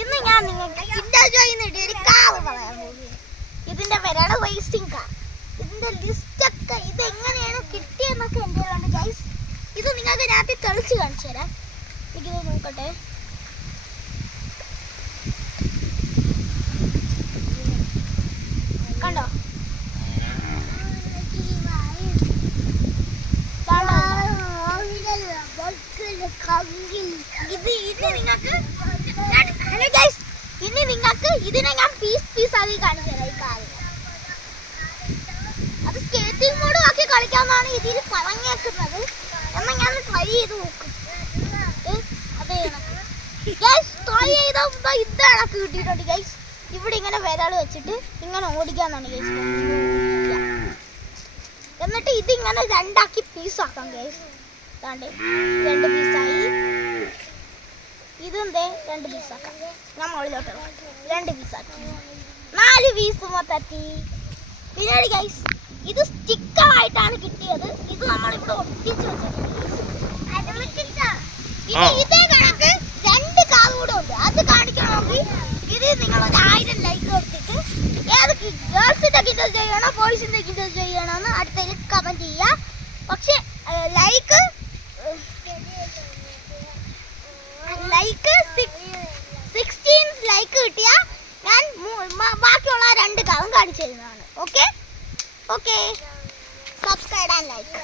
ഇന്ന് ഞാൻ നിങ്ങൾക്ക് കിൻഡർ ജോയിൽ നിന്ന് ഒരു കാർ പറയാൻ പോകുന്നത്. ഇതിന്റെ പേരാണ് റേസിംഗ് കാർ. ഇതിന്റെ ലിസ്റ്റൊക്കെ ഇത് എങ്ങനെയാണ് കിട്ടിയെന്നൊക്കെ എൻ്റെ കയ്യിലുണ്ട് ഗൈസ്. ഇത് നിങ്ങൾക്ക് ഞാൻ തെളിച്ച് കാണിച്ചു തരാം. എനിക്കിത് നോക്കട്ടെ. കണ്ടോ? ഇനി നിങ്ങൾക്ക് ഇതിനെ ഞാൻ പീസ് ആക്കി കാണിച്ചു തരാം. ഈ കാര്യം അത് സ്കേറ്റിംഗ് മോഡ് ആക്കി കളിക്കാമെന്നാണ് ഇതിൽ പറഞ്ഞേക്കുന്നത്. എന്നാൽ ഞാൻ ട്രൈ ചെയ്ത് നോക്കും. അതെ ട്രൈ ചെയ്താൽ ഇതണക്ക് കിട്ടിയിട്ടുണ്ട് ഗൈസ്. ഇവിടെ ഇങ്ങനെ വിരൽ വെച്ചിട്ട് ഇങ്ങനെ ഓടിക്കാന്നാണ് ഗൈസ്. എന്നിട്ട് ഇതിങ്ങനെ രണ്ടാക്കി പീസാക്കാം ഗൈസ്. രണ്ട് പീസായി. ഇതെന്തേ 2 പീസാക്കാം. ഞാൻ മുകളിലോട്ട് 2 പീസാക്കി 4 പീസ് മൊത്തത്തി. പിന്നീട് ഗൈസ് ഇത് സ്റ്റിക്കറായിട്ടാണ് കിട്ടിയത്. ഇത് നമ്മളിവിടെ ഒട്ടിച്ച് വെച്ചിട്ടുണ്ട്. പിന്നെ ഇതേ കണക്ക് 2 കാർ കൂടെ ഉണ്ട്. അത് കാണിക്കണമെങ്കിൽ ഇത് നിങ്ങളൊരു 1000 ലൈക്ക് കൊടുത്തിട്ട് ഏത് ഗേൾസിന്റെ കിൻഡർ ചെയ്യണോ ബോയ്സിന്റെ കിൻഡർ ചെയ്യണമെന്ന് അടുത്തതിൽ കമന്റ് ചെയ്യുക. പക്ഷെ ലൈക്ക് 16 ലൈക്ക് കിട്ടിയാൽ ഞാൻ ബാക്കിയുള്ള 2 കാറും കാണിച്ചു തരുന്നതാണ്. Okay subscribe and like.